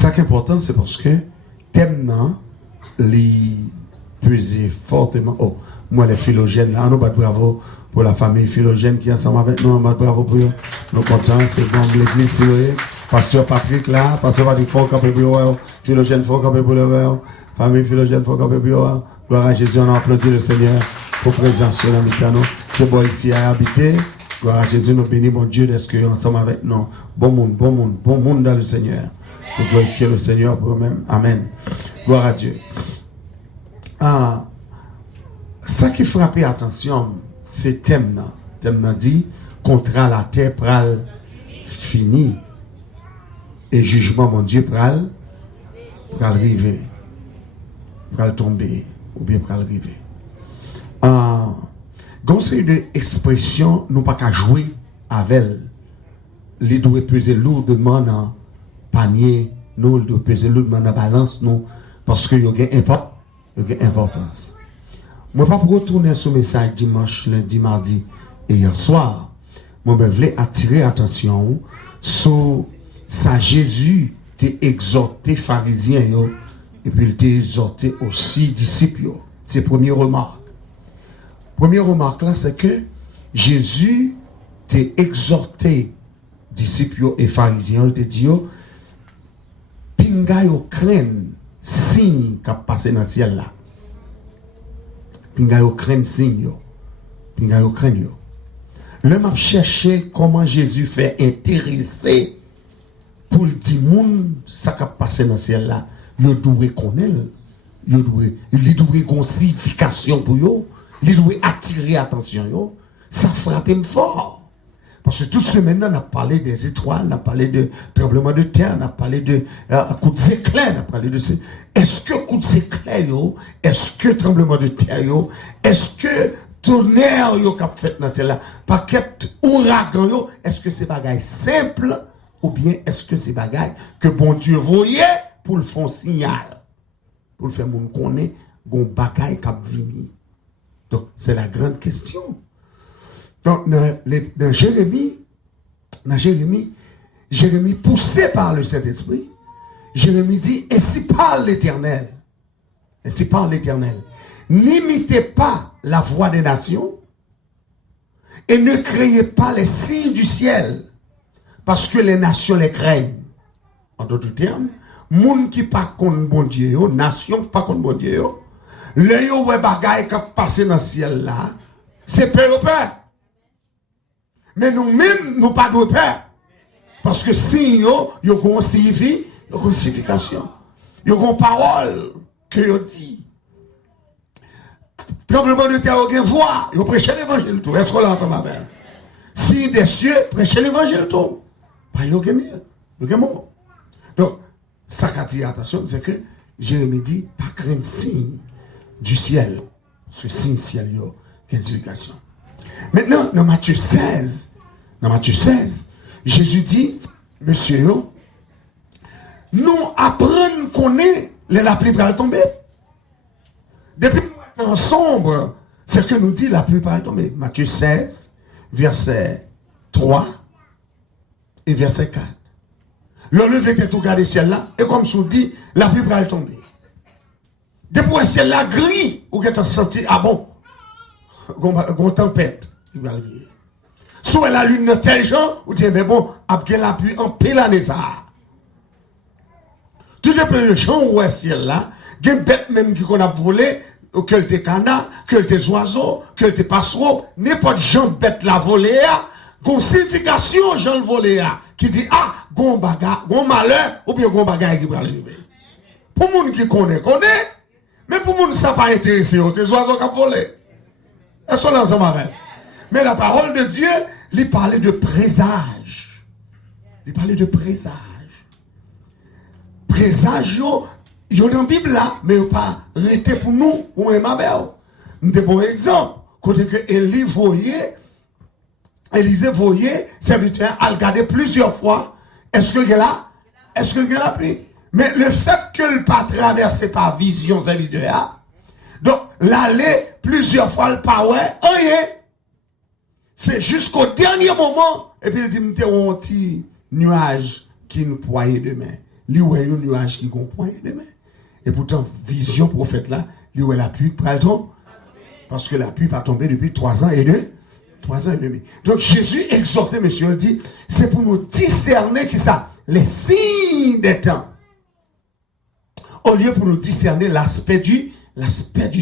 Ça qui est important, c'est parce que thème les peser fortement. Oh, moi les philogènes là, nous bat bravo pour la famille philogène qui est ensemble avec nous, bat bravo pour eux. Nous contents, c'est comme l'église Siloé. Pasteur Patrick là, Pasteur Patrick faut camper pour eux, philogène faut camper pour eux, famille philogène faut camper pour eux. Gloire à Jésus, on a applaudi le Seigneur pour présence sur la mitano. Ce bois ici a habité. Gloire à Jésus, nous bénissons mon Dieu d'être ensemble avec nous. Bon monde dans le Seigneur. Nous glorifions le Seigneur pour nous-mêmes. Amen. Gloire à Dieu. Ça qui frappe attention, c'est thème. Thème dit, contrat la terre pral fini. Et jugement, mon Dieu, pral arriver. Pral tomber. Ou bien pral arriver. Conseil de expression, nous pas qu'à jouer avec elle. Les doit peser lourdement dans panier, nous doit peser lourdement dans balance, nous, parce qu'il y a importance. Moi, pas pour retourner ce message dimanche, lundi, mardi et hier soir, moi, je voulais attirer attention sur ça. Jésus t'a exhorté pharisiens, et puis il t'a exhorté aussi disciples. C'est la première remarque. Première remarque là, c'est que Jésus t'a exhorté disciples et pharisiens, il t'a dit, pinga yo craigne signe qui a passé dans le ciel là. Pinga yo craigne signe yo. Pinga yo craigne yo. L'homme a cherché comment Jésus fait intéresser pour le dire moun ça qui a passé dans le ciel là. Yo doit connaître, yo doit une signification pour yo. Il doit attirer attention, yo. Ça frappe fort. Parce que toute semaine, on a parlé des étoiles, on a parlé de tremblement de terre, on a parlé de coups d'éclair, on a parlé de ça. Est-ce que coups d'éclair, yo, est-ce que tremblement de terre, yo, est-ce que tonnerre, yo, qu'a fait dans celle-là, paquet ouragan, yo, est-ce que c'est bagaille simple, ou bien est-ce que c'est bagaille que bon Dieu voyait pour le faire signal, pour le faire mon connaît, gon bagaille qu'a vini. Donc, c'est la grande question. Donc, dans Jérémie, poussé par le Saint-Esprit, Jérémie dit, ainsi parle l'Éternel. Ainsi parle l'Éternel. N'imitez pas la voix des nations et ne créez pas les signes du ciel, parce que les nations les craignent. En d'autres termes, moun qui pas contre bon Dieu, nation pas contre bon Dieu, le yo wè bagay qui passe dans le ciel là, c'est peur ou peur. Mais nous-mêmes, nous pas de peur. Parce que si yo gon signifie, yo gon signification. Yo gon parole que yo dit. Tremblement de terre, yo gen voix, yo prêche l'évangile tout. Est-ce qu'on l'a ensemble avec? Si des cieux prêche l'évangile tout. Pas yo gen mieux, yo gen mot. Donc, ça qu'a dit attention, c'est que Jérémie dit, pas craindre signe du ciel. Ce signe ciel, yo, l'éducation. Maintenant, dans Matthieu 16, Jésus dit, monsieur, yo, nous apprenons qu'on est la pluie va tomber. Depuis le temps sombre, c'est ce que nous dit la pluie va tomber. Matthieu 16, verset 3 et verset 4. Le lever que tout regarde le ciel là, et comme je dit, la pluie va tomber. Depuis le ciel là gris, ou que tu as senti, ah bon, une tempête, il va lever. Soit la lune de tel genre, ou tu dis, mais bon, après la pluie, en pile l'année ça. Tout depuis le champ où est le ciel là, il y a des bêtes même qui qu'on a volé, que des canards, que des oiseaux, que des passereaux, n'importe gens bête la volée, gon signification gens le volé, qui dit, ah, gon bagarre, gon malheur, ou bien gon bagarre qui va arriver. Pour les gens qui connaissent, mais pour les gens qui ne sont pas intéressés, c'est les oiseaux qui ont volé. Elles sont là ensemble avec. Mais la parole de Dieu, il parlait de présage. Il parlait de présage. Présage, yo dans la Bible là, mais yo pas arrêté pour nous, ou même Mabel. Nous avons un exemple. Côté que Élisée voyait, serviteur, a regardé plusieurs fois. Est-ce que là? Est-ce que là puis? Mais le fait que le pas traversé par vision serviteur, donc l'aller plusieurs fois le pas ouais, rien. C'est jusqu'au dernier moment, et puis il dit, m'te un petit nuage qui nous poignait demain. il y a un nuage qui comprend les mains. Et pourtant, vision prophète là, il y a la pluie qui tombe. Parce que la pluie va tomber depuis 3 ans et demi. 3 ans et demi. Donc Jésus exhortait, monsieur, il dit, c'est pour nous discerner qui ça, les signes des temps. Au lieu pour nous discerner l'aspect du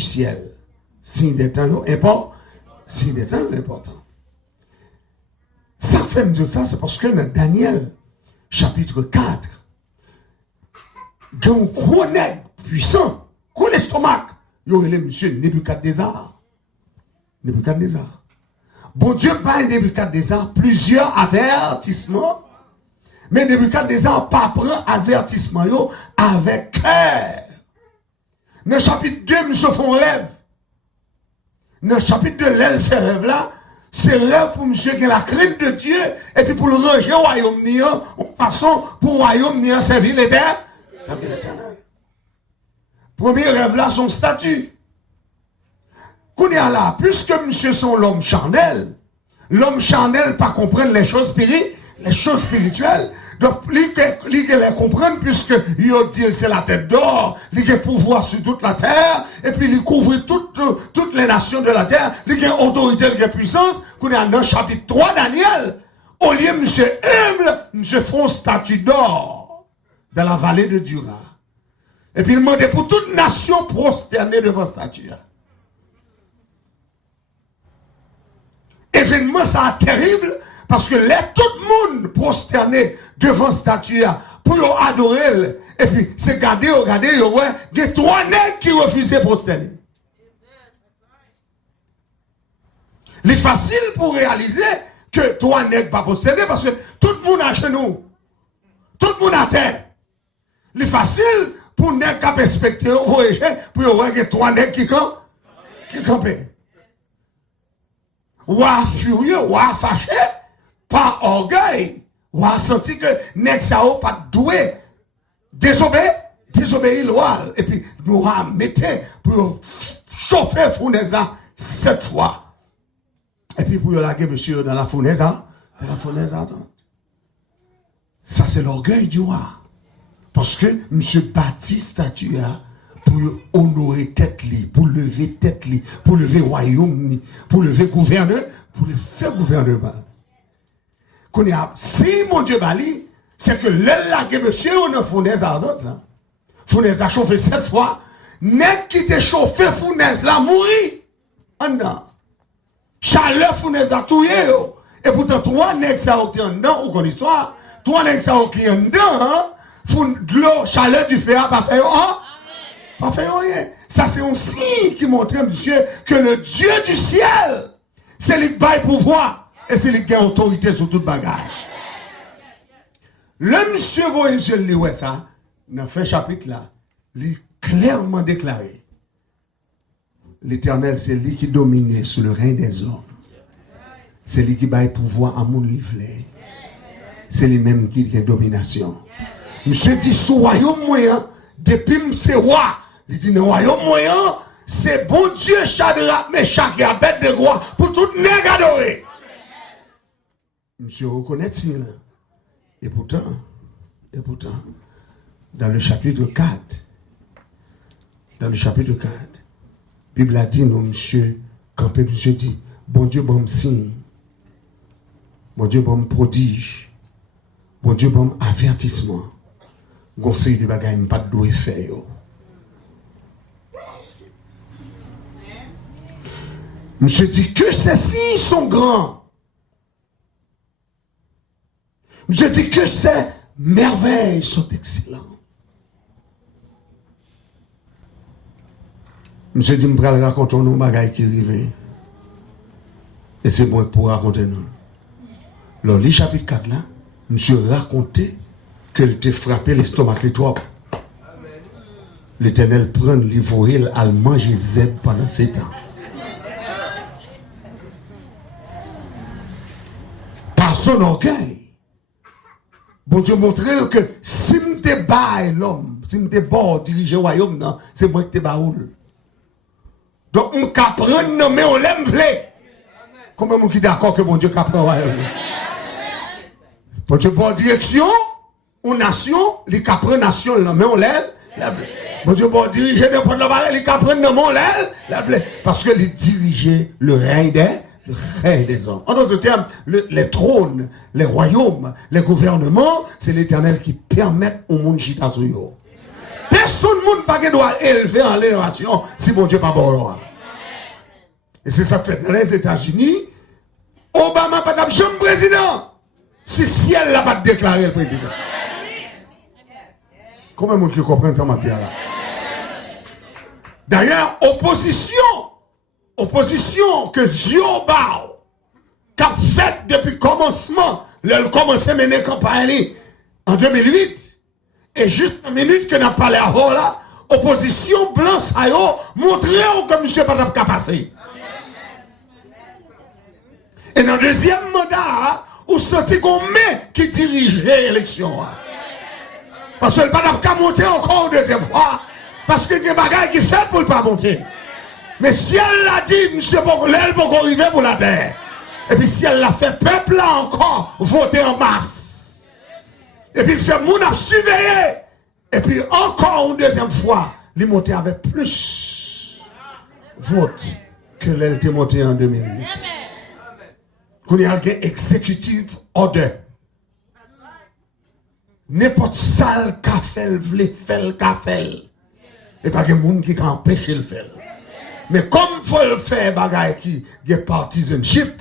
ciel. Signe des temps, important. Signe des temps, important. Ça fait me dire ça, c'est parce que dans Daniel, chapitre 4, il y a un gros nègre puissant, gros estomac. Il y aurait le monsieur Nebuchadnezzar. Nebuchadnezzar. Bon Dieu parle Nebuchadnezzar plusieurs avertissements, mais Nebuchadnezzar pas prend avertissement yo avec cœur. Dans le chapitre 2, monsieur font rêve. Dans le chapitre 2, l'elle fait rêve là, c'est rêve pour monsieur qui a la crainte de Dieu, et puis pour le ranger au royaume niant, en façon pour le royaume niant servir l'éternel. Servir l'éternel. Premier rêve là, son statut. Qu'on est là, puisque monsieur sont l'homme charnel pas comprendre les choses spirituelles. Donc, il les comprendre puisque il dit c'est la tête d'or, il a pouvoir sur toute la terre, et puis il couvre toutes les nations de la terre, il a autorité, il a puissance. Qu'on est dans le chapitre 3 Daniel, au lieu monsieur humble, monsieur font statue d'or dans la vallée de Dura. Et puis il demandait pour toute nation prosternée devant statue. Événement ça terrible parce que tout le monde prosterné devant statue pour adorer et puis c'est regarder ouais il y a 3 nègres qui refusaient prosterner. C'est facile pour réaliser que 3 nègres pas prosterner parce que tout le monde a genou, tout le monde a terre. C'est facile pour nègres qui respecter pour voir que 3 nègres qui campent. Ou à furieux, ou à fâché, par orgueil, ou à senti que nèg sa ou pas doué, désobéir loi, et puis nous a mettre pour chauffer fournaise 7 fois. Et puis pour laguer monsieur dans la fournaise, ça c'est l'orgueil du roi. Parce que monsieur bâtit statue pour honorer tête li, pour lever tête li, pour lever royaume li, pour lever gouverneur, pour le faire gouvernement. Qu'on y a, si mon Dieu bali, c'est que l'aile la que monsieur on a fournaise à d'autres là. Fournaise a chauffé 7 fois, net qui te chauffé fournaise là mourir. En dedans. Chaleur fournaise a touye yo. Et pourtant 3 nègres ça ont en dedans ou qu'on histoire, 3 nègres ça ont qui en dedans, de l'eau, chaleur du feu pas fait pas fait rien. Ça c'est un signe qui montre monsieur que le Dieu du ciel, c'est lui qui baille pouvoir et c'est lui qui a autorité sur toute bagarre. Le monsieur voyez ouais ça, dans le chapitre là, il clairement déclaré. L'Éternel, c'est lui qui domine sur le règne des hommes. C'est lui qui baille pouvoir à mon livre. C'est lui-même qui a domination. Monsieur dit, sous royaume moyen, depuis c'est roi. Il dit, le royaume moyen, c'est bon Dieu, Shadrach, Meshach et Abednego pour tout nègre adoré. Monsieur reconnaît ça. Et pourtant, dans le chapitre 4, la Bible a dit, non, monsieur, campé, monsieur dit, bon Dieu, bon signe, bon Dieu, bon prodige, bon Dieu, bon avertissement, conseil de bagaille, pas de doigt faire. Monsieur dit que ces signes sont grands. Monsieur dit que ces merveilles sont excellentes. Monsieur dit, je vais raconter nos bagailles qui arrivent. Et c'est bon pour raconter nous. Alors, le chapitre 4 là, monsieur racontait qu'il te frappé l'estomac les trois. L'Éternel prend l'ivoire à manger Z pendant 7 ans. Par son orgueil, bon Dieu montrait que si je te baille l'homme, si je te bats diriger le royaume, c'est moi qui te baoule. Donc, on peut prendre, mais on l'aime v'lait. Comment on est d'accord que bon Dieu peut prendre le royaume? Bon Dieu, bonne direction, une nation, les qui prend nation, mais on lève. Bon Dieu, bon diriger n'importe la barre, les qui prennent dans mon lève. Parce que les diriger le règne des hommes. En d'autres termes, les trônes, les royaumes, les gouvernements, c'est l'Éternel qui permet au monde chita sur eux. Personne ne doit élever en l'élévation si mon Dieu pas bon. Et c'est ça que fait dans les États-Unis. Obama pas de jamais président. Si ciel n'a pas déclaré le président. Combien de monde qui comprend ça matière là? D'ailleurs, opposition que Dieu qu'a fait depuis le commencement, le commencé à mener campagne en 2008, et juste une minute que n'a parlé à là, opposition blanc ça yo montré comme monsieur pas capable passer. Et dans le deuxième mandat, vous sentez qu'on met qui dirigeait l'élection. Parce que le pas capable monter encore une deuxième fois. Parce que il y a des bagages qui fait pour ne pas monter. Mais si elle l'a dit, monsieur, l'aile pour arriver pour la terre. Et puis si elle l'a fait, peuple là encore voter en masse. Et puis il fait moun à surveiller. Et puis encore une deuxième fois, il monter avec plus vote que l'aile était montée en 2008. Qu'on y a un exécutif order. N'importe salle qu'a fait, vle fait le café. Et pas de monde qui empêche le faire. Mais comme il faut le faire bagaille qui est partisanship,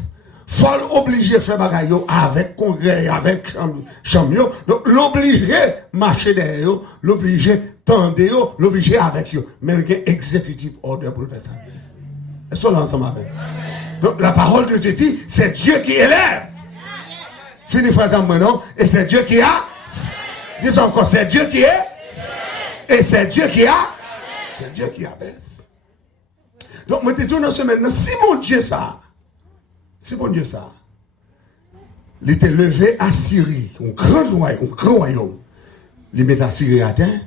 il faut l'obliger à faire bagaille avec congrès, avec chambre, donc l'obliger marcher derrière, l'obliger tendre, l'obliger avec eux. Mais il y a un exécutif order pour faire ça. Est-ce que l'ensemble avec? Donc la parole de Dieu dit, c'est Dieu qui élève. Fini phrase en maintenant, et c'est Dieu qui a. Dis encore, c'est Dieu qui est. Et c'est Dieu qui a. C'est Dieu qui abaisse. Donc, moi, je te dis dans ce maintenant, si mon Dieu ça, il était levé à Syrie, un grand royaume, il met à Syrie à terre,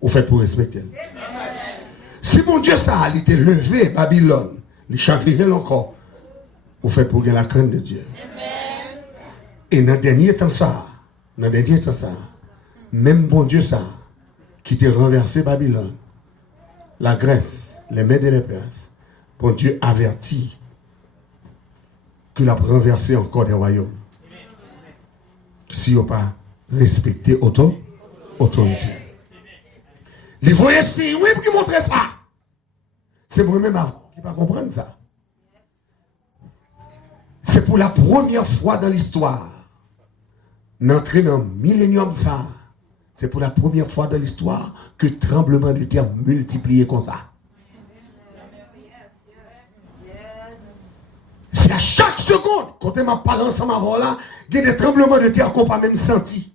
on fait pour respecter. Si mon Dieu ça, il était levé à Babylone, il chavirait encore, on fait pour gagner la crainte de Dieu. Et dans le dernier temps ça, même bon Dieu ça, qui t'a renversé Babylone, la Grèce, les Mèdes et les Perses, bon Dieu avertit qu'il a renversé encore des royaumes. Si on n'a pas respecté autorité. Les voyez si, oui, pour qui montrer ça. C'est moi-même avant qui ne pas comprendre ça. C'est pour la première fois dans l'histoire, d'entrer dans le millénium ça. C'est pour la première fois dans l'histoire que le tremblement de terre multiplié comme ça. C'est à chaque seconde, quand on m'a parlé ensemble avant là, il y a des tremblements de terre qu'on n'a pas même senti.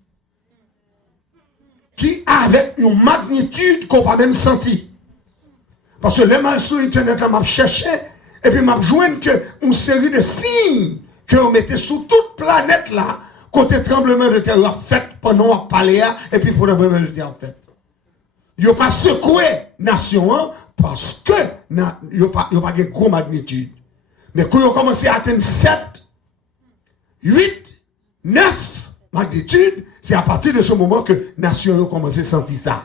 Qui avec une magnitude qu'on n'a pas même senti. Parce que les mal sur Internet là, m'a cherché, et puis m'a joint que une série de signes qu'on mettait sur toute planète là, côté tremblement de terre a fait pendant qu'on parlait, et puis pour le tremblement de terre fait. Il n'y a pas secoué nation hein, parce que il n'y a pas de gros magnitude. Mais quand ils ont commencé à atteindre 7, 8, 9 magnitudes, c'est à partir de ce moment que nation ont commencé à sentir ça.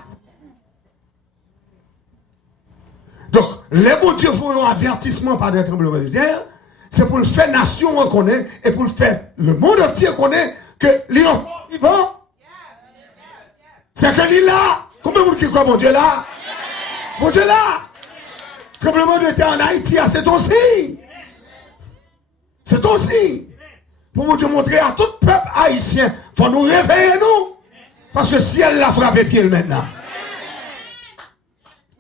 Donc, les bons dieux font un avertissement par des tremblements de terre. C'est pour le faire nation reconnaître et pour le faire le monde entier reconnaît que les enfants vivants, c'est que l'île là, combien de monde qui croit mon Dieu là? Mon Dieu là! Tremblement de terre en Haïti, c'est ton signe. C'est ton signe. Pour vous montrer à tout peuple haïtien, il faut nous réveiller nous. Parce que si elle l'a frappé pied maintenant.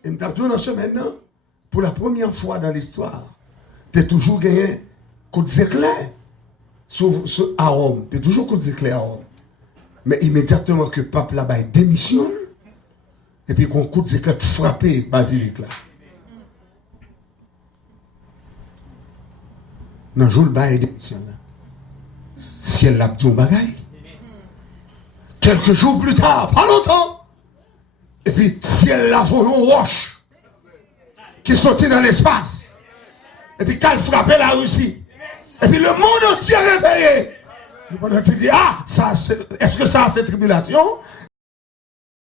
Et nous avons dans ce maintenant, pour la première fois dans l'histoire, tu as toujours gagné coup d'éclair sur Rome. Tu as toujours coup d'éclair à Rome. Mais immédiatement que le pape là-bas démissionne, et puis qu'on coup d'éclair frappé basilique là. Dans le jour le bail démissionne. Si elle l'a dit au bagaille, quelques jours plus tard, pas longtemps, et puis si elle l'a volé au roche qui sortit dans l'espace, et puis qu'elle frappait la Russie, et puis le monde entier réveillé, Tu dis, ah, ça, est-ce que ça c'est tribulation?